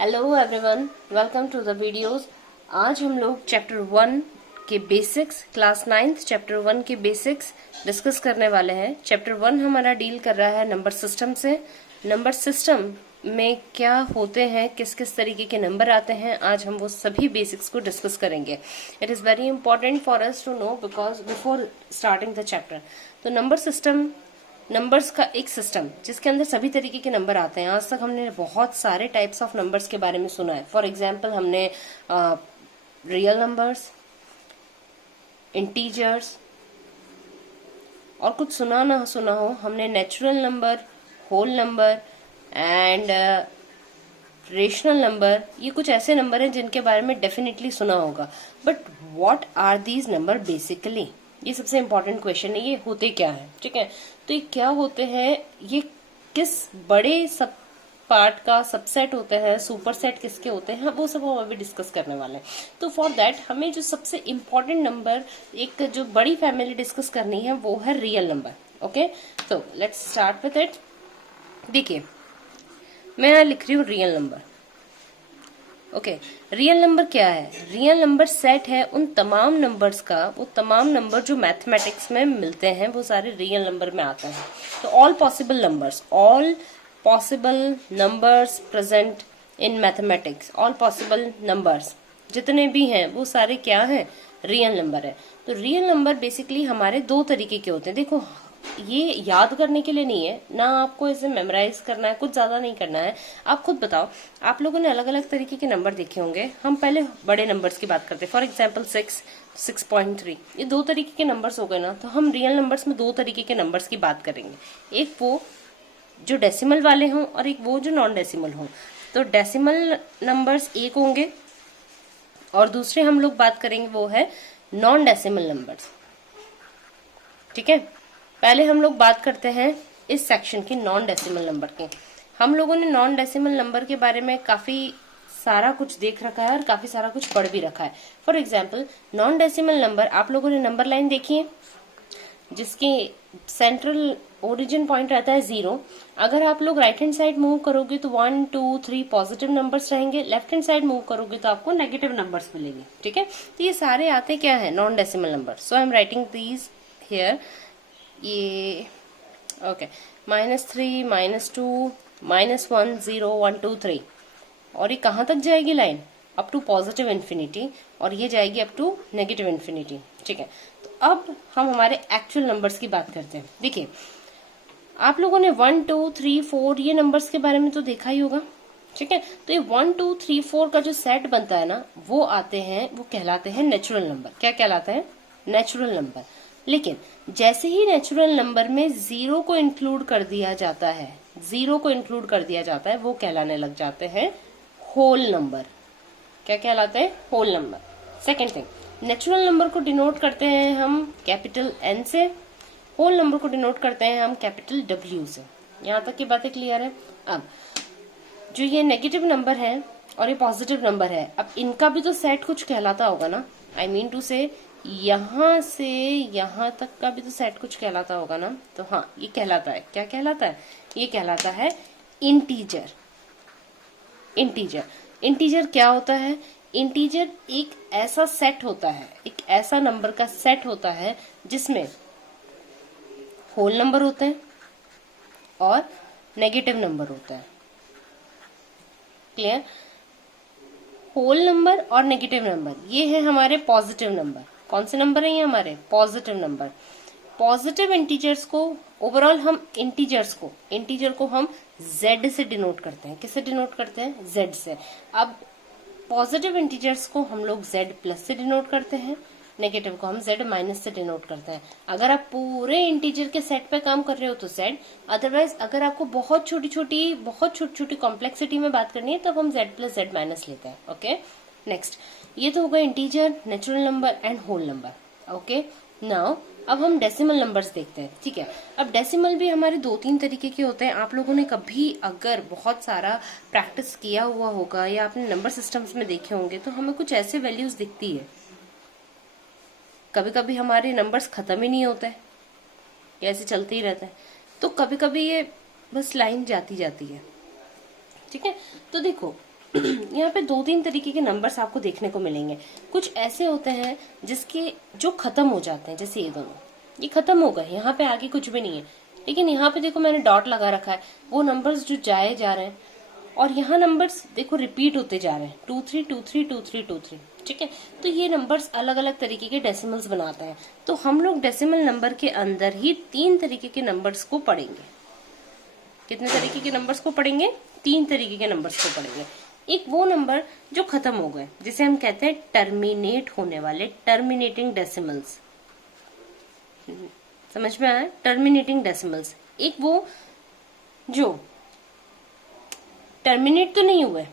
Hello everyone, welcome to the videos. आज हम लोग चैप्टर 1 के बेसिक्स, क्लास 9th चैप्टर 1 के बेसिक्स डिस्कस करने वाले हैं। चैप्टर 1 हमारा डील कर रहा है नंबर सिस्टम से। नंबर सिस्टम में क्या होते हैं, किस किस तरीके के नंबर आते हैं, आज हम वो सभी बेसिक्स को डिस्कस करेंगे। It is very important for us to know because before starting the chapter. तो नंबर सिस्टम, नंबर्स का एक सिस्टम जिसके अंदर सभी तरीके के नंबर आते हैं। आज तक हमने बहुत सारे टाइप्स ऑफ नंबर्स के बारे में सुना है। फॉर एग्जांपल हमने रियल नंबर्स, इंटीजर्स और कुछ सुना ना सुना हो, हमने natural number, whole number and rational number, ये कुछ ऐसे नंबर हैं जिनके बारे में डेफिनेटली सुना होगा। But what are these number basically, ये सबसे इंपॉर्टेंट क्वेश्चन है। ये होते क्या है, ठीक है। तो ये क्या होते हैं, ये किस बड़े सब पार्ट का सबसेट होता है, सुपर सेट किसके होते हैं, वो सब हम अभी डिस्कस करने वाले हैं। तो फॉर दैट हमें जो सबसे इम्पोर्टेंट नंबर, एक जो बड़ी फैमिली डिस्कस करनी है, वो है रियल नंबर। ओके, तो लेट्स स्टार्ट विथ इट। देखिए, मैं यहाँ लिख रही हूँ real number. Okay, real number क्या है? रियल नंबर सेट है उन तमाम नंबर्स का, वो तमाम नंबर जो मैथमेटिक्स में मिलते हैं वो सारे रियल नंबर में आते हैं। तो all possible numbers present in mathematics, all possible numbers जितने भी हैं वो सारे क्या हैं? रियल नंबर है। तो रियल नंबर बेसिकली हमारे दो तरीके के होते हैं। देखो, ये याद करने के लिए नहीं है ना, आपको इसे मेमोराइज करना है, कुछ ज्यादा नहीं करना है। आप खुद बताओ, आप लोगों ने अलग अलग तरीके के नंबर देखे होंगे। हम पहले बड़े नंबर्स की बात करते हैं। फॉर एग्जांपल 6, 6.3, ये दो तरीके के नंबर्स हो गए ना। तो हम रियल नंबर्स में दो तरीके के नंबर्स की बात करेंगे, एक वो जो डेसिमल वाले हों और एक वो जो नॉन डेसिमल हों। तो डेसिमल नंबर्स एक होंगे और दूसरे हम लोग बात करेंगे वो है नॉन डेसिमल नंबर्स, ठीक है। पहले हम लोग बात करते हैं इस सेक्शन की नॉन डेसिमल नंबर की। हम लोगों ने नॉन डेसिमल नंबर के बारे में काफी सारा कुछ देख रखा है और काफी सारा कुछ पढ़ भी रखा है। For example non decimal number, आप लोगों ने नंबर लाइन देखी है जिसकी सेंट्रल ओरिजिन पॉइंट रहता है 0। अगर आप लोग राइट हैंड साइड मूव करोगे तो 1, 2, 3 पॉजिटिव नंबर्स रहेंगे, लेफ्ट हैंड साइड मूव करोगे तो आपको नेगेटिव नंबर्स मिलेंगे, ठीक है। तो ये सारे आते क्या है? Non decimal number. So I am writing these here. ये ओके, -3, -2, -1, 0, 1, 2, 3, और ये कहाँ तक जाएगी line? Up to positive infinity, और ये जाएगी अप टू नेगेटिव इन्फिनिटी, ठीक है। तो अब हम हमारे एक्चुअल नंबर्स की बात करते हैं। देखिए, आप लोगों ने 1, 2, 3, 4 ये नंबर्स के बारे में तो देखा ही होगा, ठीक है। तो ये 1, 2, 3, 4 का जो सेट बनता है ना, वो आते हैं, वो कहलाते हैं नेचुरल नंबर। क्या कहलाता है? Natural number. लेकिन जैसे ही नेचुरल नंबर में 0 को इंक्लूड कर दिया जाता है, 0 को इंक्लूड कर दिया जाता है, वो कहलाने लग जाते हैं होल नंबर। क्या कहलाते हैं? Whole number. Second thing, natural number को डिनोट करते हैं हम कैपिटल N से, होल नंबर को डिनोट करते हैं हम कैपिटल W से। यहाँ तक की बातें क्लियर है। अब जो ये नेगेटिव नंबर है और ये पॉजिटिव नंबर है, अब इनका भी तो सेट कुछ कहलाता होगा ना। आई मीन टू से यहां से यहां तक का भी तो सेट कुछ कहलाता होगा ना। तो हाँ, ये कहलाता है, क्या कहलाता है? ये कहलाता है इंटीजर। इंटीजर, इंटीजर क्या होता है? इंटीजर एक ऐसा सेट होता है, एक ऐसा नंबर का सेट होता है जिसमें होल नंबर होते हैं और नेगेटिव नंबर होता है। क्लियर? होल नंबर और नेगेटिव नंबर, ये है हमारे पॉजिटिव नंबर। कौन से नंबर है ये? हमारे पॉजिटिव नंबर। पॉजिटिव इंटीजर्स को, ओवरऑल हम इंटीजर को हम z से डिनोट करते हैं। किससे डिनोट करते हैं? z से। अब पॉजिटिव इंटीजर्स को हम लोग z प्लस से डिनोट करते हैं, नेगेटिव को हम z माइनस से डिनोट करते हैं। अगर आप पूरे इंटीजर के सेट पे काम कर रहे हो तो z, अदरवाइज अगर आपको बहुत छोटी छोटी कॉम्प्लेक्सिटी में बात करनी है तब हम z प्लस z माइनस लेते हैं। ओके, नेक्स्ट, ये तो होगा integer, natural number and whole number. Okay, now अब हम डेसिमल नंबर्स देखते हैं, ठीक है। अब डेसिमल भी हमारे 2-3 तरीके के होते हैं। आप लोगों ने कभी अगर बहुत सारा प्रैक्टिस किया हुआ होगा या आपने नंबर सिस्टम्स में देखे होंगे तो हमें कुछ ऐसे वैल्यूज दिखती है। कभी कभी हमारे नंबर्स खत्म ही नहीं होते हैं, ऐसे चलते ही रहते हैं। तो कभी कभी ये बस लाइन जाती जाती है, ठीक है। तो देखो, यहाँ पे 2-3 तरीके के नंबर्स आपको देखने को मिलेंगे। कुछ ऐसे होते हैं जिसके जो खत्म हो जाते हैं, जैसे ये दोनों, ये खत्म हो गए, यहाँ पे आगे कुछ भी नहीं है, लेकिन यहाँ पे देखो मैंने डॉट लगा रखा है, वो नंबर्स जो जाए जा रहे हैं, और यहाँ नंबर्स देखो रिपीट होते जा रहे हैं, 2 3 2 3 2 3 2 3, ठीक है। तो ये नंबर्स अलग अलग तरीके के डेसिमल्स बनाते हैं। तो हम लोग डेसिमल नंबर के अंदर ही 3 तरीके के नंबर्स को पढ़ेंगे। कितने तरीके के नंबर्स को पढ़ेंगे? 3 तरीके के नंबर्स को पढ़ेंगे। एक वो नंबर जो खत्म हो गए, जिसे हम कहते हैं टर्मिनेट होने वाले, टर्मिनेटिंग डेसिमल्स। समझ में आया? Terminating decimals. एक वो जो टर्मिनेट तो नहीं हुए,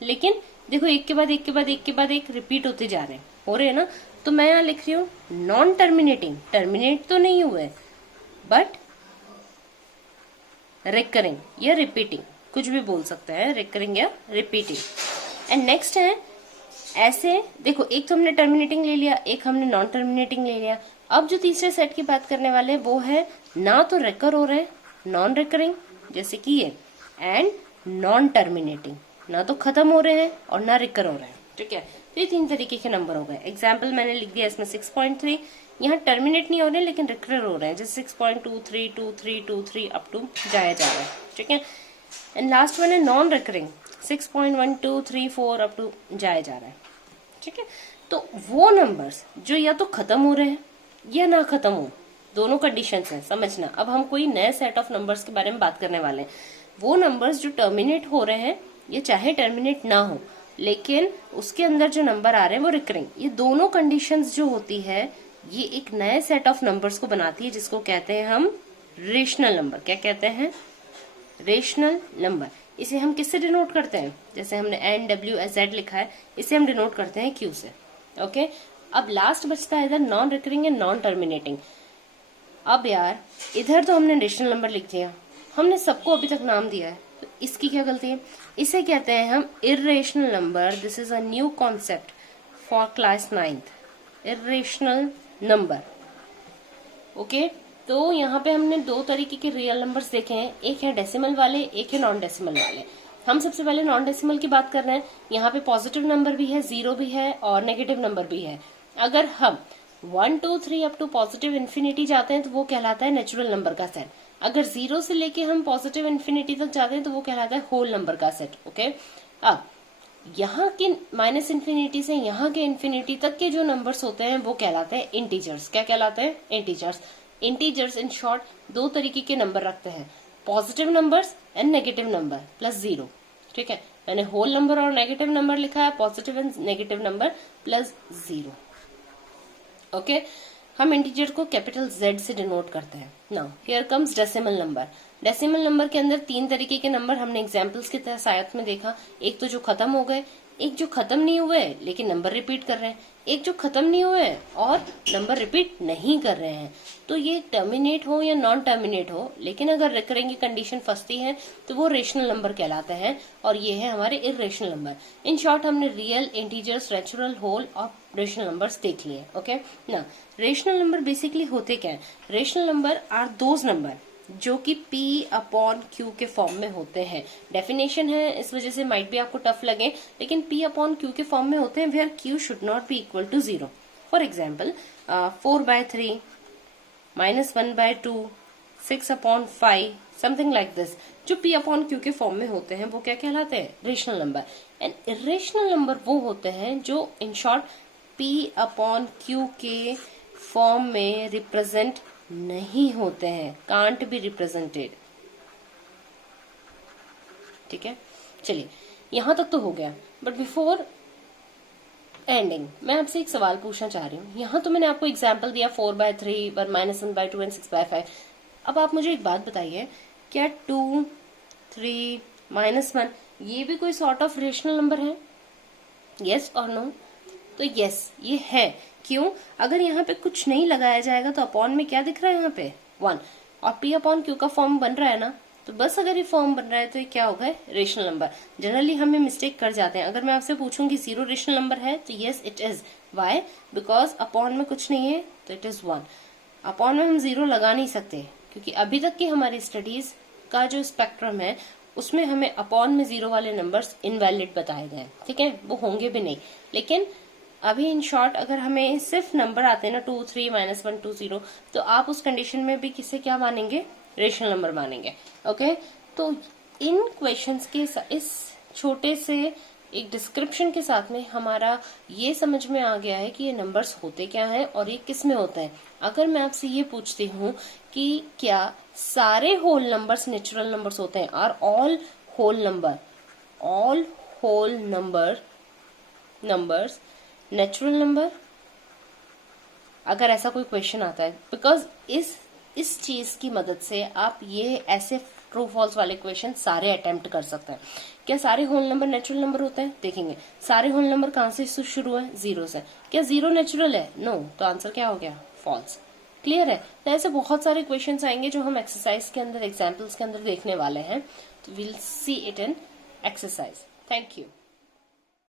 लेकिन देखो एक के बाद एक के बाद एक के बाद एक रिपीट होते जा रहे हैं, हो रहे हैं ना। तो मैं यहां लिख रही हूं नॉन टर्मिनेटिंग, टर्मिनेट तो नहीं हुए बट रिकरिंग या रिपीटिंग, कुछ भी बोल सकते हैं, रिकरिंग या रिपीटिंग। एंड नेक्स्ट है ऐसे, देखो एक तो हमने टर्मिनेटिंग ले लिया, एक हमने नॉन टर्मिनेटिंग ले लिया। अब जो तीसरे सेट की बात करने वाले वो है ना तो रिकर हो रहे हैं, नॉन रिकरिंग जैसे कि ये, एंड नॉन टर्मिनेटिंग, ना तो खत्म हो रहे हैं और ना रिकर हो रहे हैं, ठीक है। तो ये 3 तरीके के नंबर हो गए। एग्जाम्पल मैंने लिख दिया इसमें 6.3, यहाँ टर्मिनेट नहीं हो रहे लेकिन रिकर हो रहे हैं, जैसे 6.23 23 23 अप टू जाया जा रहा है, ठीक है। एंड लास्ट वन है नॉन रिकरिंग, 6.1234 अप टू जाया जा रहा है, ठीक है। तो वो नंबर्स जो या तो खत्म हो रहे हैं या ना खत्म हो, दोनों कंडीशंस हैं, समझना। अब हम कोई नए सेट ऑफ नंबर्स के बारे में बात करने वाले हैं। वो नंबर्स जो टर्मिनेट हो रहे हैं, ये चाहे टर्मिनेट ना हो लेकिन उसके अंदर जो नंबर आ रहे हैं वो रिकरिंग, ये दोनों कंडीशंस जो होती है ये एक नए सेट ऑफ नंबर्स को बनाती है, जिसको कहते हैं हम रेशनल नंबर। क्या कहते हैं? Rational number. इसे हम किससे डिनोट करते हैं? जैसे हमने NWZ लिखा है, इसे हम डिनोट करते हैं Q से, ओके। अब लास्ट बचता है इधर non recurring and non terminating. अब यार इधर तो हमने रेशनल नंबर लिख दिया, हमने सबको अभी तक नाम दिया है, तो इसकी क्या गलती है? इसे कहते हैं हम irrational number. This is a new concept for class 9th, irrational number, okay. तो यहाँ पे हमने 2 तरीके के रियल नंबर्स देखे हैं, एक है डेसिमल वाले, एक है नॉन डेसिमल वाले। हम सबसे पहले नॉन डेसिमल की बात कर रहे हैं। यहाँ पे पॉजिटिव नंबर भी है, 0 भी है और नेगेटिव नंबर भी है। अगर हम 1 2 3 अप टू पॉजिटिव इन्फिनिटी जाते हैं तो वो कहलाता है नेचुरल नंबर का सेट। अगर 0 से लेके हम पॉजिटिव इन्फिनिटी तक जाते हैं तो वो कहलाता है होल नंबर का सेट, ओके। अब यहाँ के माइनस इन्फिनिटी से यहाँ के इन्फिनिटी तक के जो नंबर्स होते हैं वो कहलाते हैं इंटीजर्स। क्या कहलाते हैं? इंटीजर्स। इंटीजर्स इन शॉर्ट 2 तरीके के नंबर रखते हैं, positive numbers and negative number plus 0, ठीक है। मैंने होल नंबर और नेगेटिव नंबर लिखा है, positive and negative number plus 0, okay. हम इंटीजर को कैपिटल Z से डिनोट करते हैं। Now here comes decimal number. Decimal number के अंदर 3 तरीके के नंबर हमने एग्जाम्पल्स की तरह साथ में देखा। एक तो जो खत्म हो गए, एक जो खत्म नहीं हुए लेकिन नंबर रिपीट कर रहे हैं, एक जो खत्म नहीं हुए और नंबर रिपीट नहीं कर रहे हैं। तो ये टर्मिनेट हो या नॉन टर्मिनेट हो, लेकिन अगर रिकरिंग की कंडीशन फंसती है तो वो रेशनल नंबर कहलाते हैं, और ये है हमारे इर्रेशनल नंबर। इन शॉर्ट हमने रियल, इंटीजर्स, नेचुरल, होल और रेशनल नंबर्स देख लिए, ओके ना। रेशनल नंबर बेसिकली होते क्या है? Rational number are those number जो कि P/Q के फॉर्म में होते हैं। डेफिनेशन है, इस वजह से माइट भी आपको टफ लगे, लेकिन P/Q के फॉर्म में होते हैं where Q should not be equal to 0। For example 4/3, -1/2, 6/5, something like this. जो P/Q के फॉर्म में होते हैं वो क्या कहलाते हैं? Rational number. And irrational number वो होते हैं जो इन शॉर्ट P/Q के फॉर्म में रिप्रेजेंट नहीं होते हैं, कांट बी रिप्रेजेंटेड, ठीक है। चलिए यहां तक तो हो गया, बट बिफोर एंडिंग मैं आपसे एक सवाल पूछना चाह रही हूँ। यहाँ तो मैंने आपको एग्जाम्पल दिया 4/3 पर -1/2 एंड 6/5। अब आप मुझे एक बात बताइए, क्या 2, 3, -1 ये भी कोई सॉर्ट ऑफ रेशनल नंबर है? यस और नो? तो यस ये है। क्यों? अगर यहाँ पे कुछ नहीं लगाया जाएगा तो अपॉन में क्या दिख रहा है? यहाँ पे 1, और P/Q का फॉर्म बन रहा है ना, तो बस अगर ये फॉर्म बन रहा है तो ये क्या होगा? Rational number. जनरली हम मिस्टेक कर जाते हैं। अगर मैं आपसे पूछूंगी 0 रेशनल नंबर है तो yes it is. Why? Because upon में कुछ नहीं है तो इट इज 1। अपॉन में हम 0 लगा नहीं सकते, क्योंकि अभी तक की हमारी स्टडीज का जो स्पेक्ट्रम है उसमें हमें अपॉन में 0 वाले नंबर्स इनवैलिड बताए गए हैं, ठीक है, वो होंगे भी नहीं। लेकिन अभी इन शॉर्ट अगर हमें सिर्फ नंबर आते हैं ना 2 3 -1 2 0, तो आप उस कंडीशन में भी किसे क्या मानेंगे, रेशनल नंबर मानेंगे। ओके, तो इन क्वेश्चंस के इस छोटे से एक डिस्क्रिप्शन के साथ में हमारा ये समझ में आ गया है कि ये नंबर्स होते क्या हैं और ये किस में होते हैं। अगर मैं आपसे ये पूछती हूँ कि क्या सारे होल नंबर्स नेचुरल नंबर्स होते हैं, और all whole numbers natural number, अगर ऐसा कोई क्वेश्चन आता है, बिकॉज इस चीज की मदद से आप ये ऐसे ट्रू फॉल्स वाले क्वेश्चन सारे अटेम्प्ट कर सकते हैं। क्या सारे होल नंबर नेचुरल नंबर होते हैं? देखेंगे सारे होल नंबर कहां से शुरू है, 0 से। क्या 0 नेचुरल है? नो, तो आंसर क्या हो गया, फॉल्स। क्लियर है? तो ऐसे बहुत सारे क्वेश्चंस आएंगे जो हम एक्सरसाइज के अंदर, एग्जाम्पल्स के अंदर देखने वाले हैं। तो will see it in exercise. Thank you.